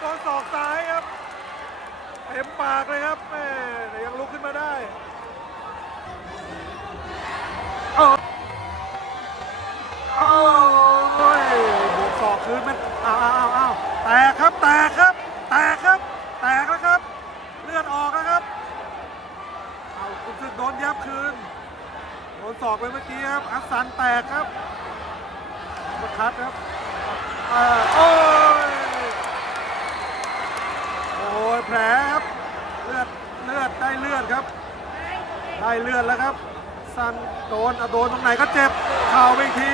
โดนสอกตายครับเข้มปากเลยครับแม่แต่ยังลุกขึ้นมาได้เอาเอาโอ้ยบวกศอกคืนมันเอาเอ้าเอาเอาแตกครับแตกครับแตกครับแตกแล้วครับ เลือดออกแล้วครับเอาคุณศึกโดนยับคืนโดนศอกไปเมื่อกี้ครับอัสสันแตกครับมาคัดครับอ่าโอ้ย โอ้ย แผลครับเลือดเลือดได้เลือดครับ ได้เลือดแล้วครับ สันโดนอโดนตรงไหนก็เจ็บเข่าไปอีกที